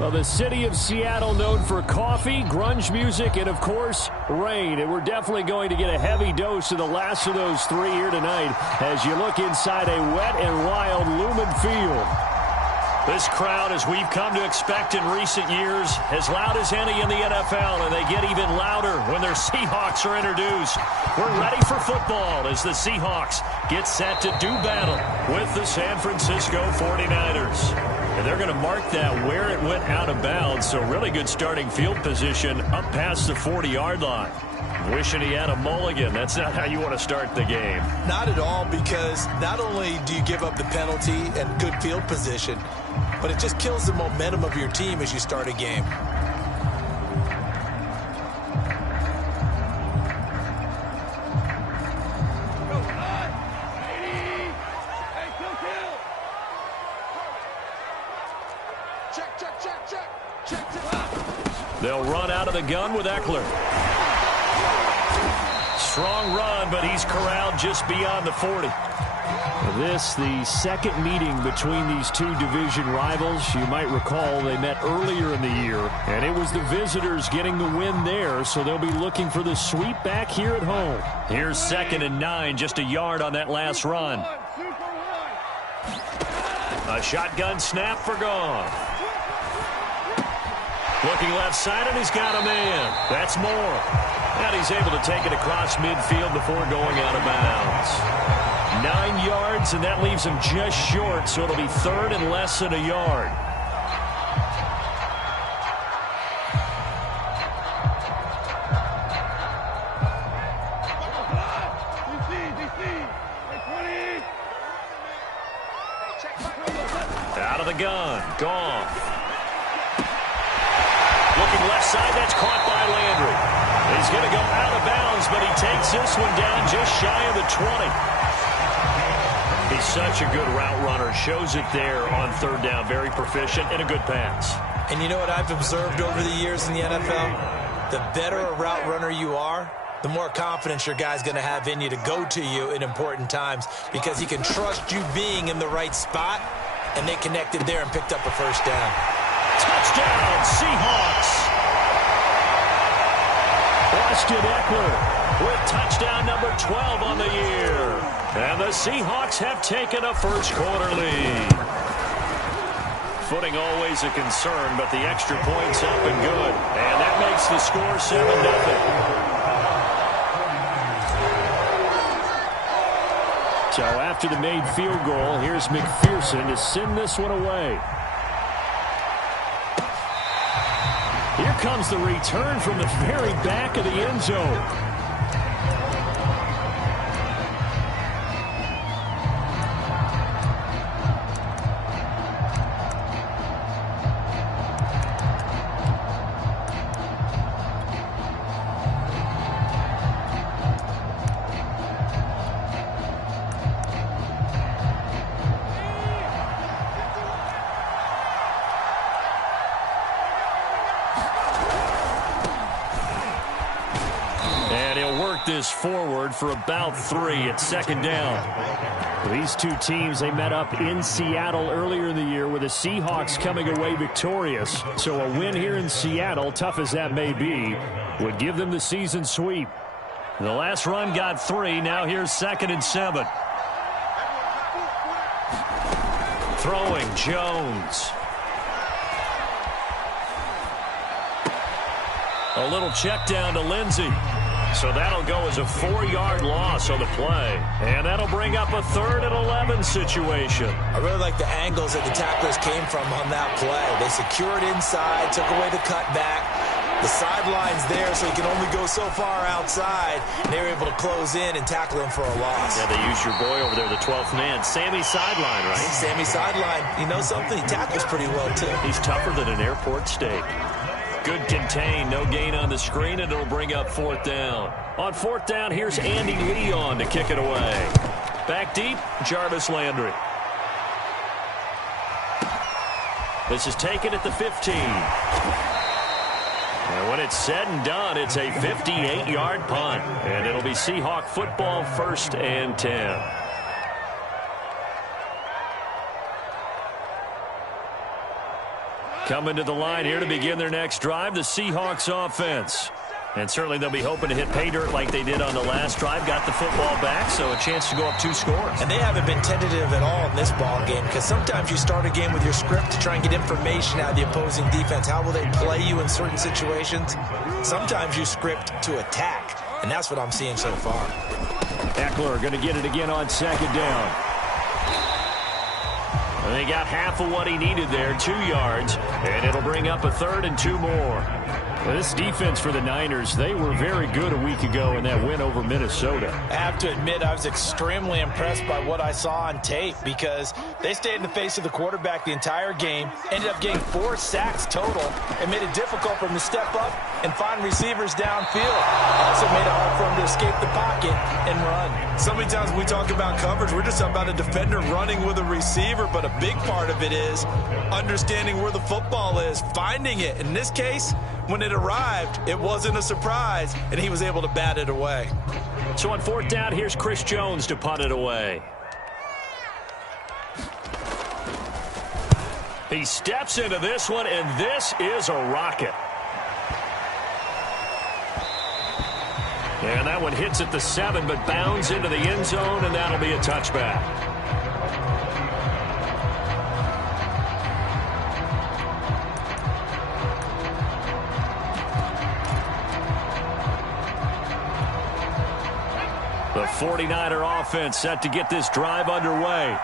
Well, the city of Seattle known for coffee, grunge music, and, of course, rain. And we're definitely going to get a heavy dose of the last of those three here tonight as you look inside a wet and wild Lumen Field. This crowd, as we've come to expect in recent years, as loud as any in the NFL, and they get even louder when their Seahawks are introduced. We're ready for football as the Seahawks get set to do battle with the San Francisco 49ers. And they're going to mark that where it went out of bounds, so really good starting field position up past the 40-yard line. Wishing he had a mulligan. That's not how you want to start the game. Not at all, because not only do you give up the penalty and good field position, but it just kills the momentum of your team as you start a game. They'll run out of the gun with Eckler. Strong run, but he's corralled just beyond the 40. This, the second meeting between these two division rivals. You might recall they met earlier in the year, and it was the visitors getting the win there, so they'll be looking for the sweep back here at home. Here's 2nd and 9, just a yard on that last run. A shotgun snap for Goff. Looking left side, and he's got a man. That's Moore. And he's able to take it across midfield before going out of bounds. 9 yards, and that leaves him just short, so it'll be 3rd and less than a yard. Out of the gun, Goff. Looking left side, that's caught by Landry. He's going to go out of bounds, but he takes this one down just shy of the 20. He's such a good route runner. Shows it there on 3rd down. Very proficient and a good pass. And you know what I've observed over the years in the NFL? The better a route runner you are, the more confidence your guy's going to have in you to go to you in important times, because he can trust you being in the right spot, and they connected there and picked up a 1st down. Touchdown, Seahawks. Austin Eckler with touchdown number 12 on the year. And the Seahawks have taken a first-quarter lead. Footing always a concern, but the extra point's up and good. And that makes the score 7-0. So after the made field goal, here's McPherson to send this one away. Here comes the return from the very back of the end zone. This forward for about 3 at 2nd down. These two teams, they met up in Seattle earlier in the year with the Seahawks coming away victorious. So a win here in Seattle, tough as that may be, would give them the season sweep. The last run got 3. Now here's 2nd and 7. Throwing Jones. A little check down to Lindsey. So that'll go as a 4-yard loss on the play. And that'll bring up a 3rd and 11 situation. I really like the angles that the tacklers came from on that play. They secured inside, took away the cutback. The sideline's there, so he can only go so far outside. And they were able to close in and tackle him for a loss. Yeah, they used your boy over there, the 12th man. Sammy Sideline, right? Sammy Sideline. You know something? He tackles pretty well, too. He's tougher than an airport steak. Good contain, no gain on the screen, and it'll bring up 4th down. On 4th down, here's Andy Leon to kick it away. Back deep, Jarvis Landry. This is taken at the 15. And when it's said and done, it's a 58-yard punt. And it'll be Seahawk football, 1st and 10. Coming to the line here to begin their next drive, the Seahawks offense. And certainly they'll be hoping to hit pay dirt like they did on the last drive. Got the football back, so a chance to go up 2 scores. And they haven't been tentative at all in this ball game, because sometimes you start a game with your script to try and get information out of the opposing defense. How will they play you in certain situations? Sometimes you script to attack, and that's what I'm seeing so far. Eckler going to get it again on 2nd down. And they got half of what he needed there, 2 yards, and it'll bring up a 3rd and 2 more. Well, this defense for the Niners, they were very good a week ago in that win over Minnesota. I have to admit, I was extremely impressed by what I saw on tape, because they stayed in the face of the quarterback the entire game, ended up getting 4 sacks total, and made it difficult for him to step up and find receivers downfield. Also made it hard for him to escape the pocket and run. So many times when we talk about coverage, we're just about a defender running with a receiver, but a big part of it is understanding where the football is, finding it. In this case, when it arrived, it wasn't a surprise, and he was able to bat it away. So on 4th down, here's Chris Jones to punt it away. He steps into this one, and this is a rocket. And that one hits at the 7, but bounds into the end zone, and that'll be a touchback. The 49er offense set to get this drive underway.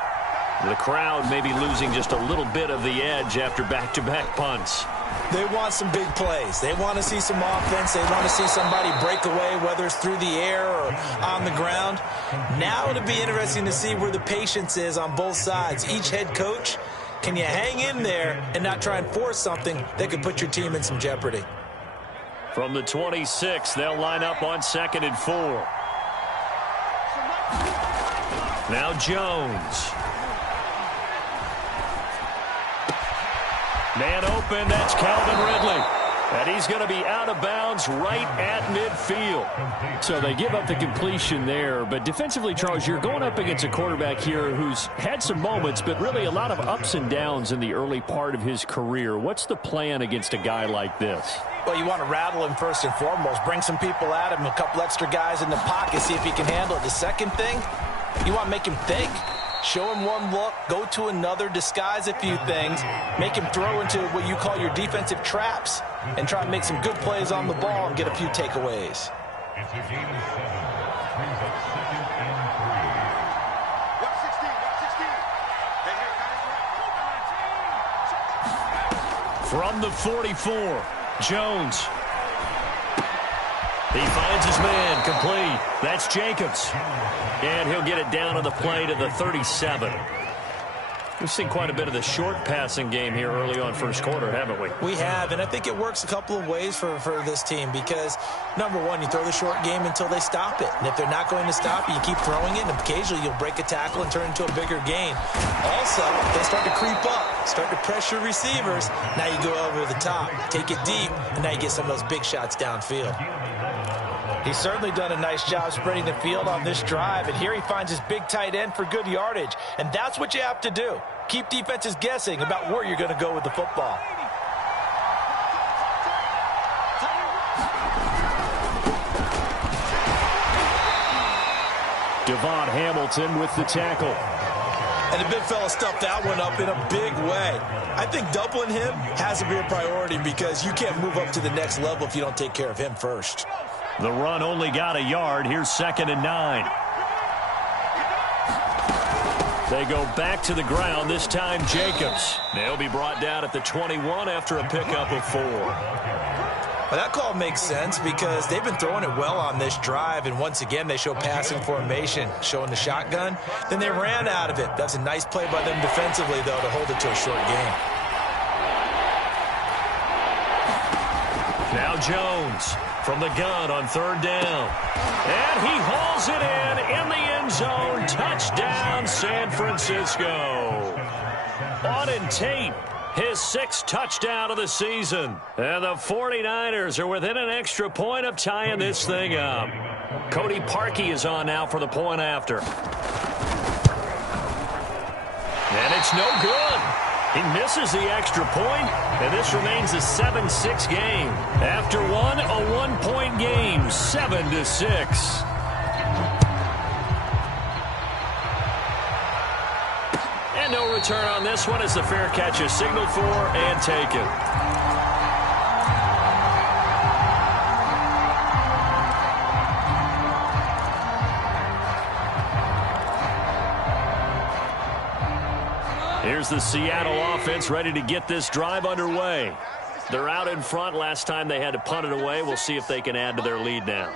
The crowd may be losing just a little bit of the edge after back-to-back punts. They want some big plays. They want to see some offense. They want to see somebody break away, whether it's through the air or on the ground. Now it'll be interesting to see where the patience is on both sides. Each head coach, can you hang in there and not try and force something that could put your team in some jeopardy? From the 26, they'll line up on 2nd and 4. Now Jones. Man open, that's Calvin Ridley. And he's going to be out of bounds right at midfield. So they give up the completion there. But defensively, Charles, you're going up against a quarterback here who's had some moments, but really a lot of ups and downs in the early part of his career. What's the plan against a guy like this? Well, you want to rattle him first and foremost. Bring some people at him, a couple extra guys in the pocket, see if he can handle it. The second thing, you want to make him think. Show him one look, go to another, disguise a few things, make him throw into what you call your defensive traps, and try and make some good plays on the ball and get a few takeaways. From the 44, Jones. He finds his man, complete. That's Jacobs. And he'll get it down on the play to the 37. We've seen quite a bit of the short passing game here early on first quarter, haven't we? We have, and I think it works a couple of ways for this team because, number one, you throw the short game until they stop it. And if they're not going to stop it, you keep throwing it, and occasionally you'll break a tackle and turn it into a bigger gain. Also, they start to creep up, start to pressure receivers. Now you go over the top, take it deep, and now you get some of those big shots downfield. He's certainly done a nice job spreading the field on this drive, and here he finds his big tight end for good yardage. And that's what you have to do. Keep defenses guessing about where you're going to go with the football. Devon Hamilton with the tackle. And the big fella stuffed that one up in a big way. I think doubling him has to be a priority because you can't move up to the next level if you don't take care of him first. The run only got a yard. Here's 2nd and 9. They go back to the ground, this time Jacobs. They'll be brought down at the 21 after a pickup of 4. Well, that call makes sense because they've been throwing it well on this drive, and once again they show passing formation, showing the shotgun. Then they ran out of it. That's a nice play by them defensively, though, to hold it to a short game. Now Jones from the gun on 3rd down. And he hauls it in the end zone. Touchdown, San Francisco. Auden Tate, his 6th touchdown of the season. And the 49ers are within an extra point of tying this thing up. Cody Parkey is on now for the point after. And it's no good. He misses the extra point, and this remains a 7-6 game. After one, a one-point game, 7-6. And no return on this one as the fair catch is signaled for and taken. Here's the Seattle offense ready to get this drive underway. They're out in front. Last time they had to punt it away. We'll see if they can add to their lead now.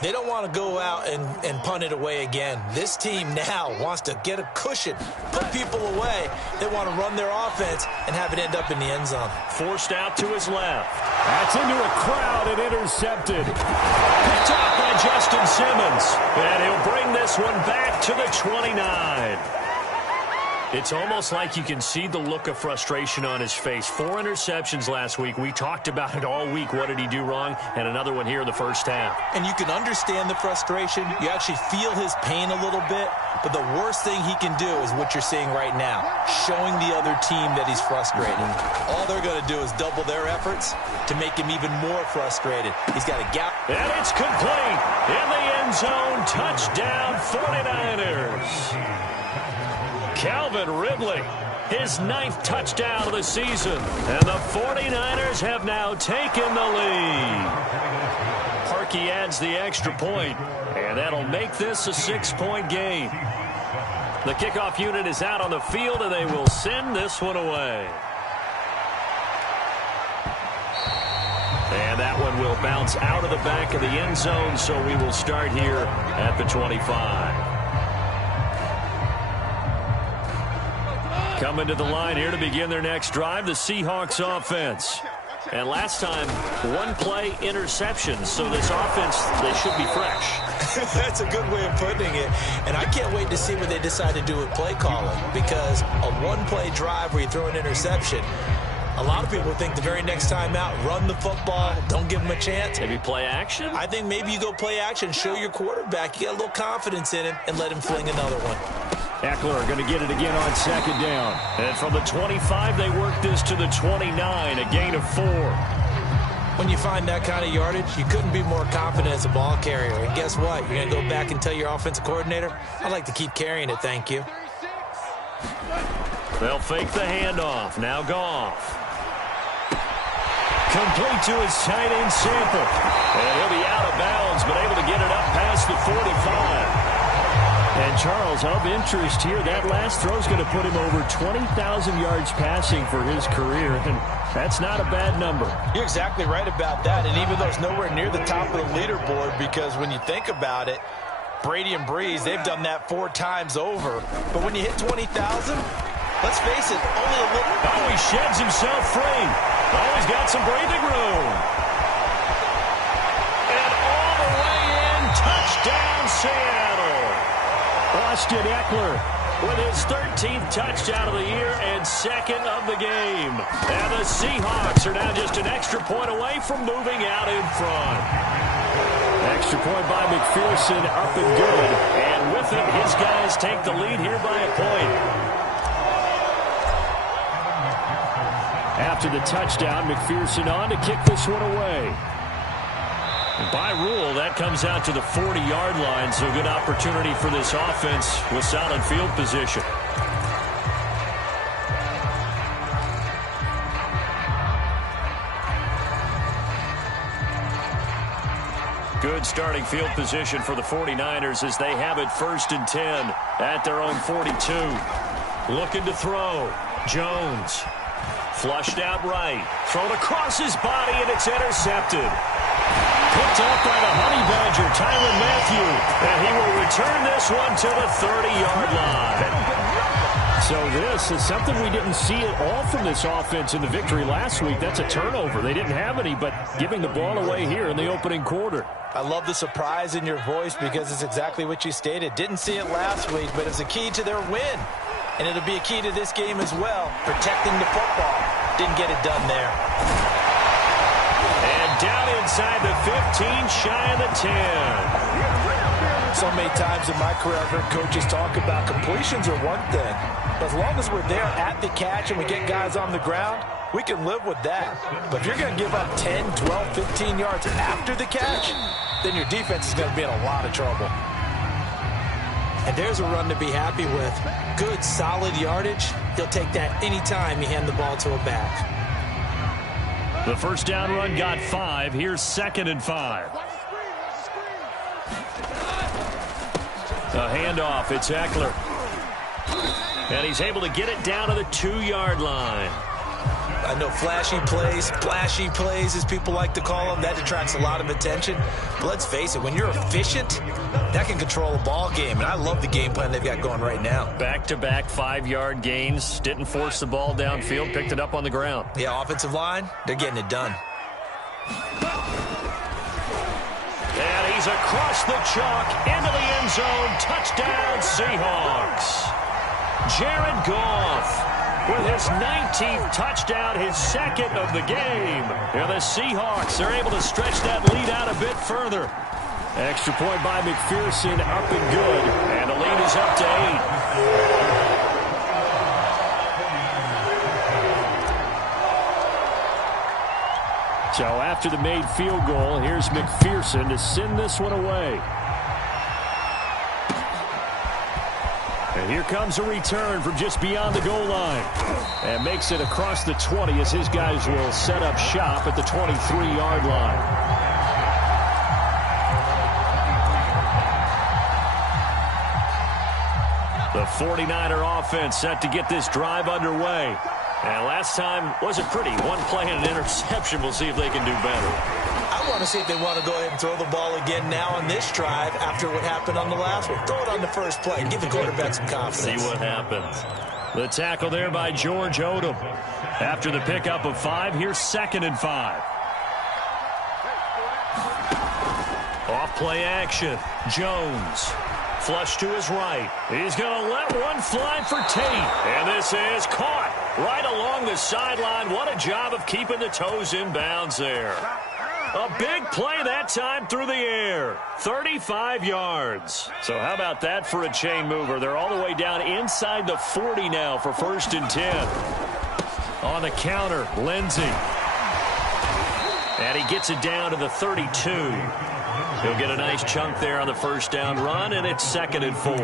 They don't want to go out and punt it away again. This team now wants to get a cushion, put people away. They want to run their offense and have it end up in the end zone. Forced out to his left. That's into a crowd and intercepted. Picked up by Justin Simmons. And he'll bring this one back to the 29. It's almost like you can see the look of frustration on his face. 4 interceptions last week. We talked about it all week. What did he do wrong? And another one here in the first half. And you can understand the frustration. You actually feel his pain a little bit. But the worst thing he can do is what you're seeing right now, showing the other team that he's frustrated. All they're going to do is double their efforts to make him even more frustrated. He's got a gap. And it's complete. In the end zone. Touchdown 49ers. Calvin Ridley, his 9th touchdown of the season. And the 49ers have now taken the lead. Parkey adds the extra point, and that'll make this a 6-point game. The kickoff unit is out on the field, and they will send this one away. And that one will bounce out of the back of the end zone, so we will start here at the 25. Coming to the line here to begin their next drive, the Seahawks offense. And last time, 1-play interception. So this offense, they should be fresh. That's a good way of putting it. And I can't wait to see what they decide to do with play calling. Because a 1-play drive where you throw an interception, a lot of people think the very next time out, run the football, don't give them a chance. Maybe play action? I think maybe you go play action, show your quarterback, you get a little confidence in him, and let him fling another one. Eckler going to get it again on second down. And from the 25, they work this to the 29, a gain of 4. When you find that kind of yardage, you couldn't be more confident as a ball carrier. And guess what? You're going to go back and tell your offensive coordinator, I'd like to keep carrying it, thank you. They'll fake the handoff. Now Goff. Complete to his tight end Sample. And he'll be out of bounds, but able to get it up past the 45. And Charles, of interest here, that last throw is going to put him over 20,000 yards passing for his career, and that's not a bad number. You're exactly right about that, and even though it's nowhere near the top of the leaderboard, because when you think about it, Brady and Breeze, they've done that 4 times over. But when you hit 20,000, let's face it, only a little. Oh, he sheds himself free. Oh, he's got some breathing room. And all the way in, touchdown Seattle. Austin Eckler with his 13th touchdown of the year and 2nd of the game. And the Seahawks are now just an extra point away from moving out in front. Extra point by McPherson, up and good. And with it, his guys take the lead here by a point. After the touchdown, McPherson on to kick this one away. By rule, that comes out to the 40-yard line, so good opportunity for this offense with solid field position. Good starting field position for the 49ers as they have it 1st and 10 at their own 42. Looking to throw. Jones. Flushed out right. Thrown across his body, and it's intercepted. Picked up by the Honey Badger, Tyrann Mathieu. And he will return this one to the 30-yard line. So this is something we didn't see at all from this offense in the victory last week. That's a turnover. They didn't have any, but giving the ball away here in the opening quarter. I love the surprise in your voice because it's exactly what you stated. Didn't see it last week, but it's a key to their win. And it'll be a key to this game as well, protecting the football. Didn't get it done there. And down inside the 15, shy of the 10. So many times in my career, I've heard coaches talk about completions are one thing, But as long as we're there at the catch and we get guys on the ground, we can live with that. But if you're going to give up 10, 12, 15 yards after the catch, then your defense is going to be in a lot of trouble. And there's a run to be happy with. Good, solid yardage. He'll take that anytime you hand the ball to a back. The first down run got 5. Here's 2nd and 5. A handoff. It's Eckler. And he's able to get it down to the 2-yard line. I know flashy plays, splashy plays, as people like to call them, that attracts a lot of attention. But let's face it, when you're efficient, that can control a ball game. And I love the game plan they've got going right now. Back-to-back 5-yard gains. Didn't force the ball downfield. Picked it up on the ground. Yeah, offensive line, they're getting it done. And he's across the chalk into the end zone. Touchdown, Seahawks. Jared Goff with his 19th touchdown, his 2nd of the game. And the Seahawks are able to stretch that lead out a bit further. Extra point by McPherson, up and good. And the lead is up to 8. So after the made field goal, here's McPherson to send this one away. And here comes a return from just beyond the goal line. And makes it across the 20 as his guys will set up shop at the 23-yard line. The 49er offense set to get this drive underway. And last time wasn't pretty. One play and an interception. We'll see if they can do better. I want to see if they want to go ahead and throw the ball again now on this drive after what happened on the last one. Throw it on the first play and give the quarterback some confidence. See what happens. The tackle there by George Odom. After the pickup of 5, here's 2nd and 5. Off play action. Jones. Flush to his right. He's going to let one fly for Tate. And this is caught right along the sideline. What a job of keeping the toes in bounds there. A big play that time through the air. 35 yards. So how about that for a chain mover? They're all the way down inside the 40 now for 1st and 10. On the counter, Lindsey. And he gets it down to the 32. He'll get a nice chunk there on the first down run, and it's 2nd and 4.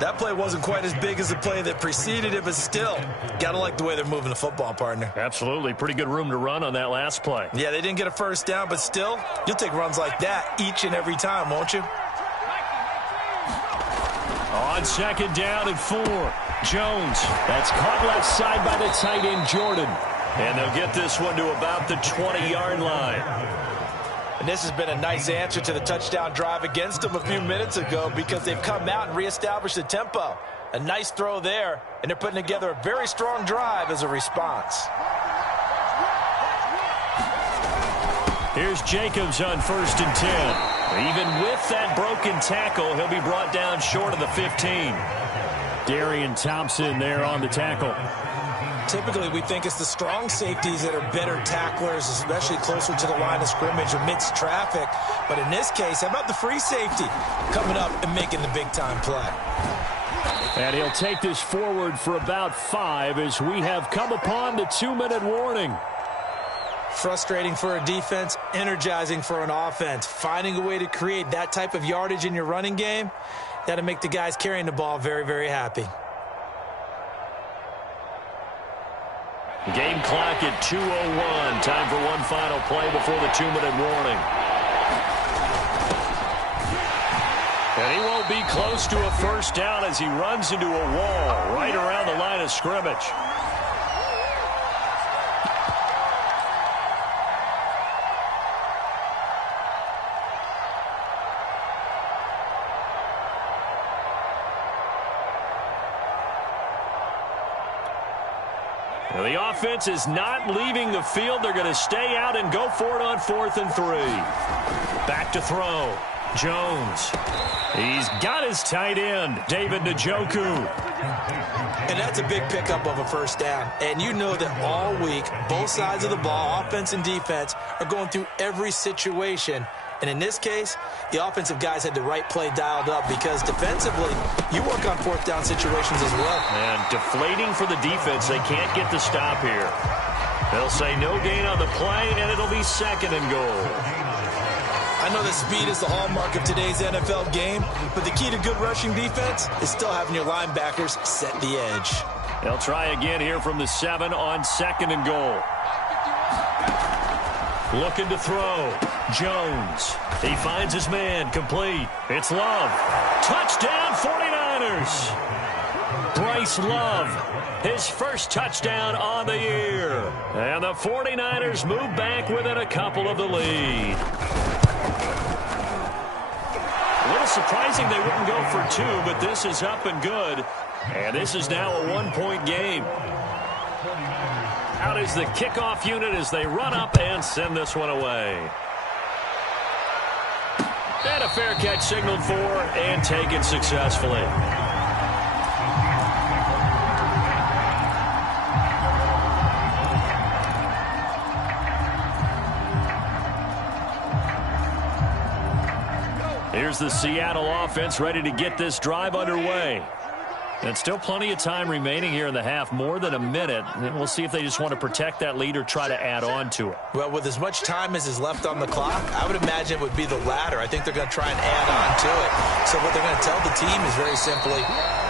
That play wasn't quite as big as the play that preceded it, but still, got to like the way they're moving the football, partner. Absolutely. Pretty good room to run on that last play. Yeah, they didn't get a first down, but still, you'll take runs like that each and every time, won't you? On 2nd down and 4, Jones. That's caught left side by the tight end, Jordan. And they'll get this one to about the 20-yard line. And this has been a nice answer to the touchdown drive against them a few minutes ago because they've come out and reestablished the tempo. A nice throw there, and they're putting together a very strong drive as a response. Here's Jacobs on 1st and 10. Even with that broken tackle, he'll be brought down short of the 15. Darian Thompson there on the tackle. Typically, we think it's the strong safeties that are better tacklers, especially closer to the line of scrimmage amidst traffic. But in this case, how about the free safety coming up and making the big-time play? And he'll take this forward for about 5 as we have come upon the 2-minute warning. Frustrating for a defense, energizing for an offense. Finding a way to create that type of yardage in your running game, that'll make the guys carrying the ball very, very happy. Game clock at 2:01. Time for one final play before the 2-minute warning. And he won't be close to a first down as he runs into a wall right around the line of scrimmage. Now the offense is not leaving the field. They're going to stay out and go for it on 4th and 3. Back to throw. Jones. He's got his tight end, David Njoku. And that's a big pickup of a first down. And you know that all week, both sides of the ball, offense and defense, are going through every situation And in this case, the offensive guys had the right play dialed up because defensively, you work on fourth down situations as well. And deflating for the defense. They can't get the stop here. They'll say no gain on the play, and it'll be 2nd and goal. I know that speed is the hallmark of today's NFL game, but the key to good rushing defense is still having your linebackers set the edge. They'll try again here from the 7 on 2nd and goal. Looking to throw. Jones. He finds his man. Complete. It's Love. Touchdown 49ers. Bryce Love. His first touchdown on the year. And the 49ers move back within a couple of the lead. A little surprising they wouldn't go for 2, but this is up and good. And this is now a 1-point game. Out is the kickoff unit as they run up and send this one away. And a fair catch signaled for and taken successfully. Here's the Seattle offense ready to get this drive underway. And still plenty of time remaining here in the half, more than a minute. And we'll see if they just want to protect that lead or try to add on to it. Well, with as much time as is left on the clock, I would imagine it would be the latter. I think they're going to try and add on to it. So what they're going to tell the team is very simply,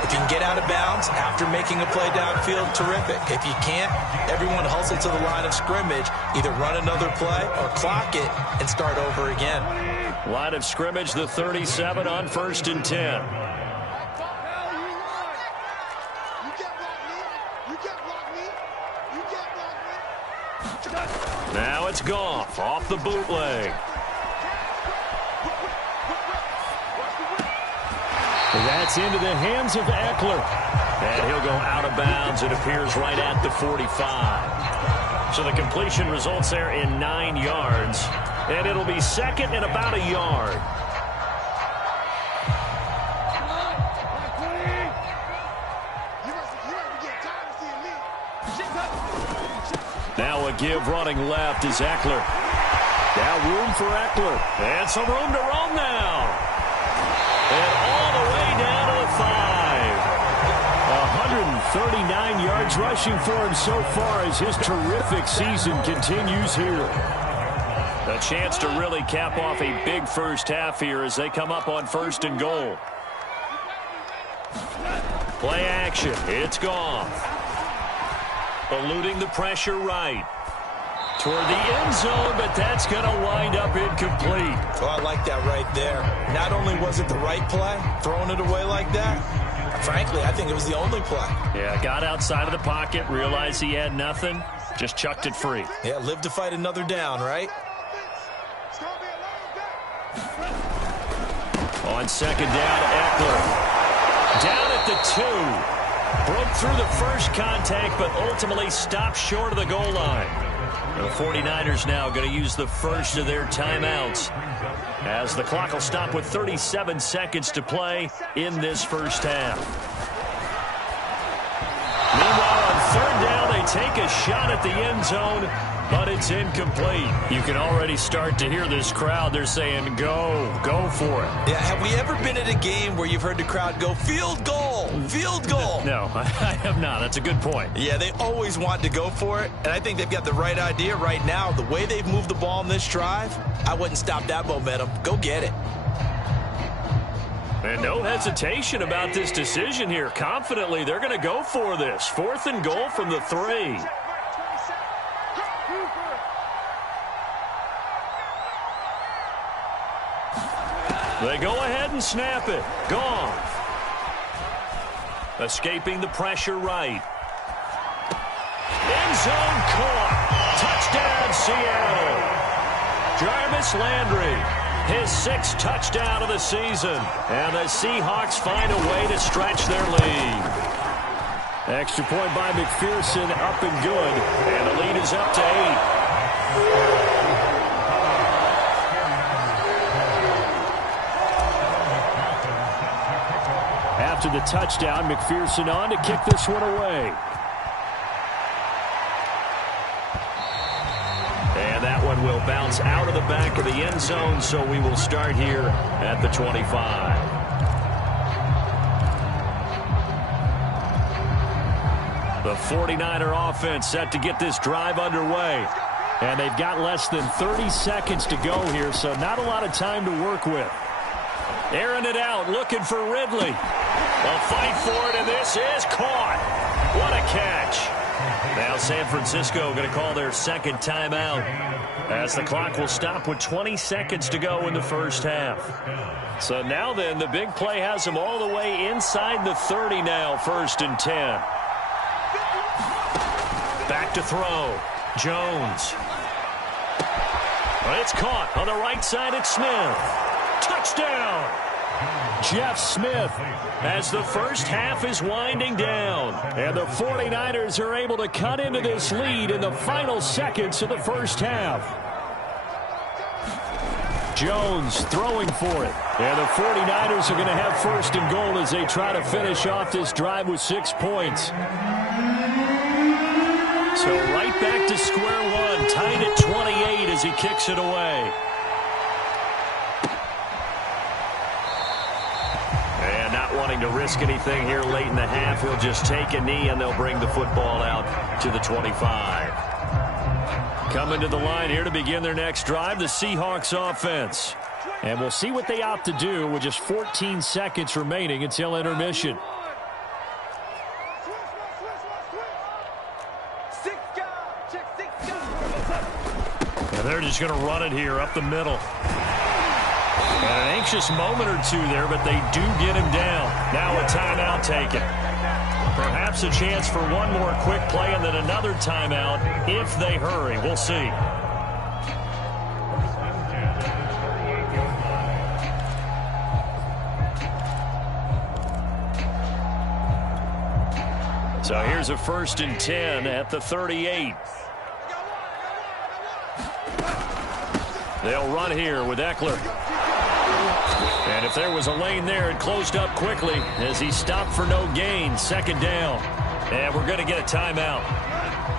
if you can get out of bounds after making a play downfield, terrific. If you can't, everyone hustle to the line of scrimmage, either run another play or clock it and start over again. Line of scrimmage, the 37 on 1st and 10. Now it's Goff off the bootleg. That's into the hands of Eckler. And he'll go out of bounds. It appears right at the 45. So the completion results there in 9 yards. And it'll be 2nd and about a yard. Now a give running left is Eckler. Now room for Eckler. And some room to roam now. And all the way down to the 5. 139 yards rushing for him so far as his terrific season continues here. A chance to really cap off a big first half here as they come up on 1st and goal. Play action. It's Goff. Eluding the pressure right. Toward the end zone, but that's going to wind up incomplete. Oh, I like that right there. Not only was it the right play, throwing it away like that, frankly, I think it was the only play. Yeah, got outside of the pocket, realized he had nothing, just chucked it free. Yeah, live to fight another down, right? On 2nd down, Eckler. Down at the 2. Broke through the first contact, but ultimately stopped short of the goal line. The 49ers now going to use the first of their timeouts as the clock will stop with 37 seconds to play in this first half. Meanwhile, on 3rd down, they take a shot at the end zone, but it's incomplete. You can already start to hear this crowd. They're saying, go for it. Yeah, have we ever been at a game where you've heard the crowd go, field goal, field goal? No, I have not. That's a good point. Yeah, they always want to go for it, and I think they've got the right idea right now. The way they've moved the ball in this drive, I wouldn't stop that momentum. Go get it. And no hesitation about this decision here. Confidently, they're going to go for this. 4th and goal from the 3. They go ahead and snap it. Goff. Escaping the pressure right. End zone caught. Touchdown, Seattle. Jarvis Landry, his 6th touchdown of the season. And the Seahawks find a way to stretch their lead. Extra point by McPherson, up and good. And the lead is up to 8. After the touchdown, McPherson on to kick this one away. And that one will bounce out of the back of the end zone, so we will start here at the 25. The 49er offense set to get this drive underway. And they've got less than 30 seconds to go here, so not a lot of time to work with. Airing it out, looking for Ridley. They'll fight for it, and this is caught. What a catch. Now San Francisco going to call their second timeout as the clock will stop with 20 seconds to go in the first half. So now then, the big play has them all the way inside the 30 now, 1st and 10. Back to throw. Jones. It's caught on the right side. It's Smith. Touchdown. Jeff Smith as the first half is winding down. And the 49ers are able to cut into this lead in the final seconds of the first half. Jones throwing for it. And the 49ers are going to have 1st and goal as they try to finish off this drive with 6 points. So right back to square one, tied at 28 as he kicks it away. And not wanting to risk anything here late in the half, he'll just take a knee and they'll bring the football out to the 25. Coming to the line here to begin their next drive, the Seahawks offense. And we'll see what they opt to do with just 14 seconds remaining until intermission. They're just going to run it here up the middle. And an anxious moment or two there, but they do get him down. Now a timeout taken. Perhaps a chance for one more quick play and then another timeout if they hurry. We'll see. So here's a 1st and 10 at the 38. They'll run here with Eckler. And if there was a lane there, it closed up quickly as he stopped for no gain. 2nd down. And we're going to get a timeout.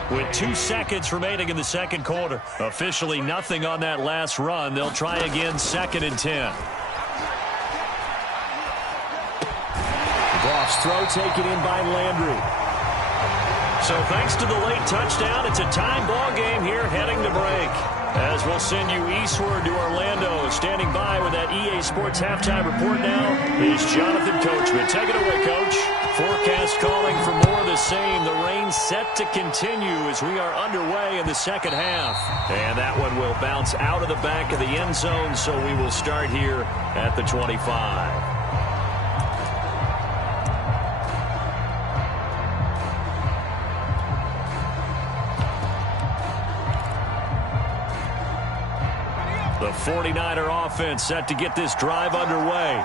With 2 seconds remaining in the second quarter. Officially nothing on that last run. They'll try again 2nd and 10. Goff's throw taken in by Landry. So thanks to the late touchdown, it's a tie ball game here heading to break. As we'll send you eastward to Orlando. Standing by with that EA Sports halftime report now is Jonathan Coachman. Take it away, Coach. Forecast calling for more of the same. The rain set to continue as we are underway in the second half. And that one will bounce out of the back of the end zone, so we will start here at the 25. The 49er offense set to get this drive underway.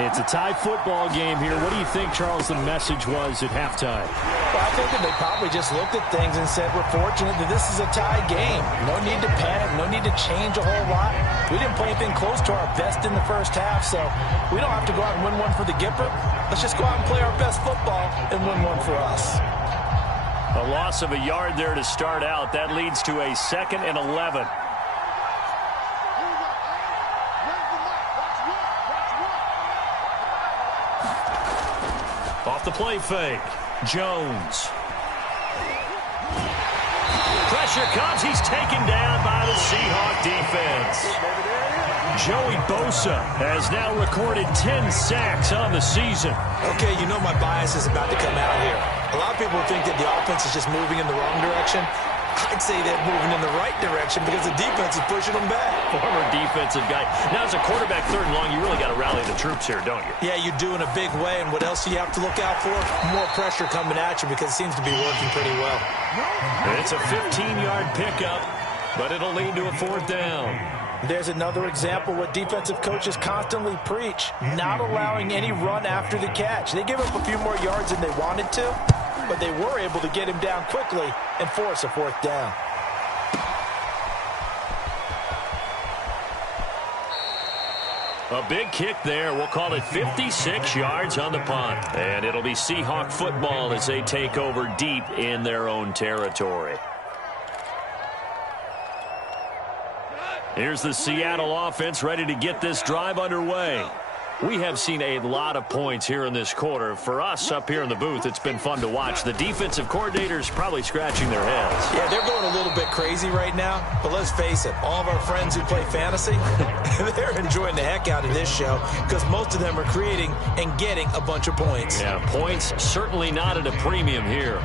It's a tie football game here. What do you think, Charles, the message was at halftime? Well, I think that they probably just looked at things and said, we're fortunate that this is a tie game. No need to panic. No need to change a whole lot. We didn't play anything close to our best in the first half, so we don't have to go out and win one for the Gipper. Let's just go out and play our best football and win one for us. A loss of a yard there to start out. That leads to a 2nd and 11. Off the play fake. Jones. Pressure comes. He's taken down by the Seahawk defense. Joey Bosa has now recorded 10 sacks on the season. Okay, you know my bias is about to come out here. A lot of people think that the offense is just moving in the wrong direction. I'd say they're moving in the right direction because the defense is pushing them back. Former defensive guy. Now, as a quarterback 3rd and long, you really got to rally the troops here, don't you? Yeah, you do in a big way. And what else do you have to look out for? More pressure coming at you because it seems to be working pretty well. It's a 15-yard pickup, but it'll lead to a 4th down. There's another example what defensive coaches constantly preach, not allowing any run after the catch. They give up a few more yards than they wanted to, but they were able to get him down quickly and force a 4th down. A big kick there. We'll call it 56 yards on the punt. And it'll be Seahawk football as they take over deep in their own territory. Here's the Seattle offense ready to get this drive underway. We have seen a lot of points here in this quarter. For us up here in the booth, it's been fun to watch. The defensive coordinators probably scratching their heads. Yeah, they're going a little bit crazy right now. But let's face it, all of our friends who play fantasy, they're enjoying the heck out of this show because most of them are creating and getting a bunch of points. Yeah, points certainly not at a premium here.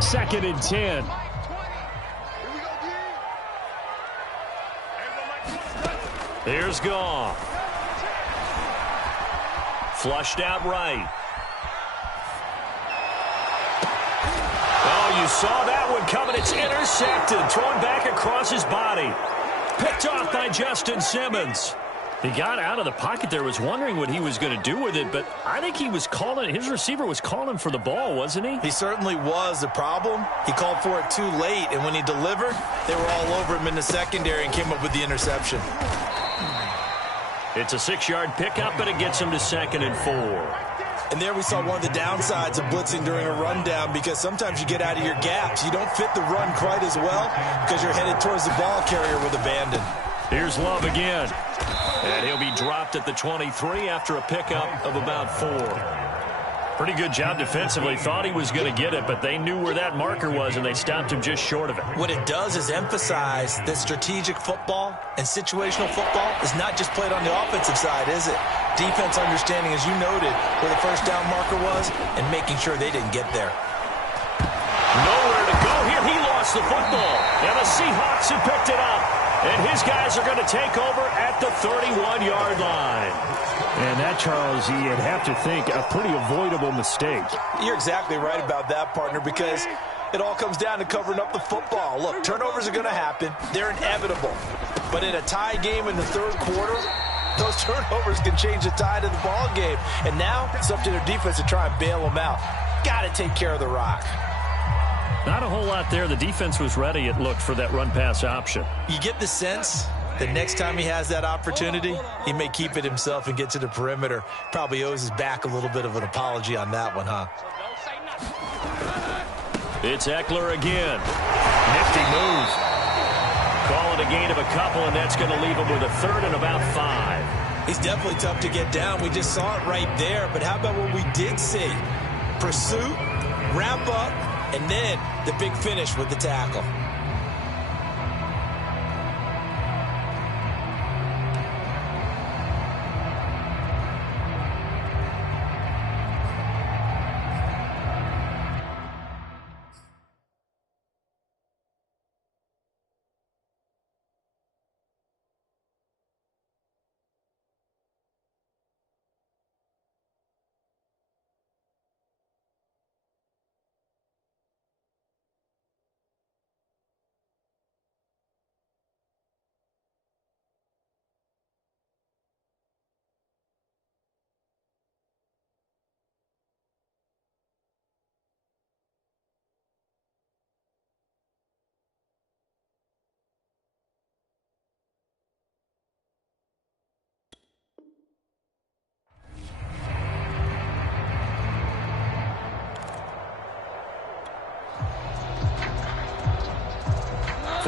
2nd and 10. Here's Goff. Flushed out right. Oh, you saw that one coming. It's intercepted. Thrown back across his body. Picked off by Justin Simmons. He got out of the pocket there, was wondering what he was going to do with it, but I think he was calling, his receiver was calling for the ball, wasn't he? He certainly was. The problem, he called for it too late, and when he delivered, they were all over him in the secondary and came up with the interception. It's a 6-yard pickup, but it gets him to 2nd and 4. And there we saw one of the downsides of blitzing during a rundown because sometimes you get out of your gaps. You don't fit the run quite as well because you're headed towards the ball carrier with abandon. Here's Love again. And he'll be dropped at the 23 after a pickup of about 4. Pretty good job defensively. Thought he was going to get it, but they knew where that marker was, and they stopped him just short of it. What it does is emphasize that strategic football and situational football is not just played on the offensive side, is it? Defense understanding, as you noted, where the first down marker was and making sure they didn't get there. Nowhere to go here. He lost the football, and the Seahawks have picked it up. And his guys are going to take over at the 31-yard line. And that, Charles, you'd have to think a pretty avoidable mistake. You're exactly right about that, partner, because it all comes down to covering up the football. Look, turnovers are going to happen. They're inevitable. But in a tie game in the third quarter, those turnovers can change the tide of the ball game. And now it's up to their defense to try and bail them out. Got to take care of the rock. Not a whole lot there. The defense was ready, it looked, for that run-pass option. You get the sense that next time he has that opportunity, he may keep it himself and get to the perimeter. Probably owes his back a little bit of an apology on that one, huh? It's Eckler again. Nifty move. Call it a gain of a couple, and that's going to leave him with a 3rd and about 5. He's definitely tough to get down. We just saw it right there. But how about what we did see? Pursuit, wrap up, and then the big finish with the tackle.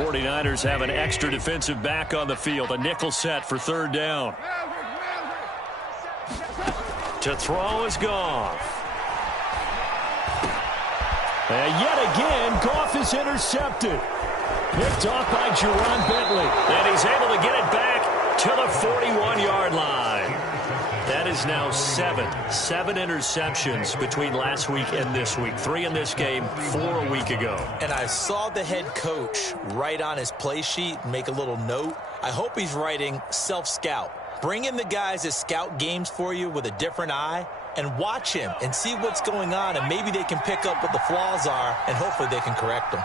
'49ers have an extra defensive back on the field. A nickel set for 3rd down. To throw is Goff. And yet again, Goff is intercepted. Picked off by Jerron Bentley. And he's able to get it back to the 41-yard line. That is now 7 interceptions between last week and this week. 3 in this game, 4 a week ago. And I saw the head coach write on his play sheet, make a little note. I hope he's writing self-scout. Bring in the guys that scout games for you with a different eye and watch him and see what's going on, and maybe they can pick up what the flaws are, and hopefully they can correct them.